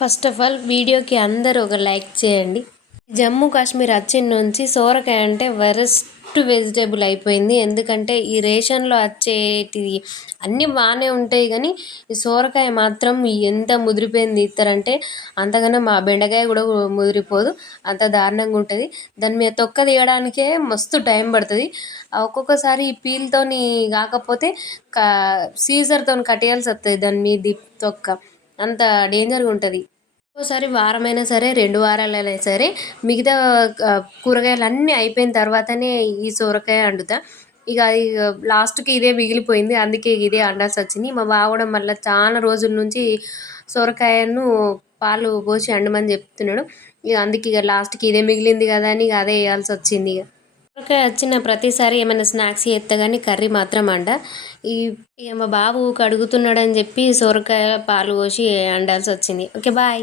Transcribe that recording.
First of all వీడియోకి అందరూ ఒక లైక్ చేయండి. జమ్మూ కాశ్మీర్ వచ్చిన నుంచి సోరకాయ అంటే వరస్ట్ వెజిటేబుల్ అయిపోయింది. ఎందుకంటే ఈ రేషన్లో వచ్చేటివి అన్నీ బాగానే ఉంటాయి కానీ ఈ సోరకాయ మాత్రం ఎంత ముదిరిపోయింది ఇస్తారంటే అంతకన్నా మా బెండకాయ కూడా ముదిరిపోదు. అంత దారుణంగా ఉంటుంది. దాని మీద తొక్క తీయడానికే మస్తు టైం పడుతుంది. ఒక్కొక్కసారి ఈ పీల్తోని కాకపోతే కా సీజర్తో కట్టేయాల్సి వస్తుంది దాని మీద తొక్క. అంత డేంజర్గా ఉంటుంది. ఒక్కోసారి వారమైనా సరే రెండు వారాలైనా సరే మిగతా కూరగాయలు అన్నీ అయిపోయిన తర్వాతనే ఈ సొరకాయ వండుతా. ఇక అది లాస్ట్కి ఇదే మిగిలిపోయింది. అందుకే ఇదే వండాల్సి వచ్చింది. మా బావడం మళ్ళీ చాలా రోజుల నుంచి సొరకాయను పాలు పోసి వండమని చెప్తున్నాడు. ఇక అందుకే ఇక లాస్ట్కి ఇదే మిగిలింది కదా అని ఇక అదే వేయాల్సి వచ్చింది ఇక. సొరకాయ వచ్చిన ప్రతిసారి ఏమైనా స్నాక్స్ చేస్తా కానీ కర్రీ మాత్రం అండ ఈ ఇక మా బాబు కడుగుతున్నాడని చెప్పి సొరకాయ పాలు పోసి వండాల్సి వచ్చింది. Okay bye.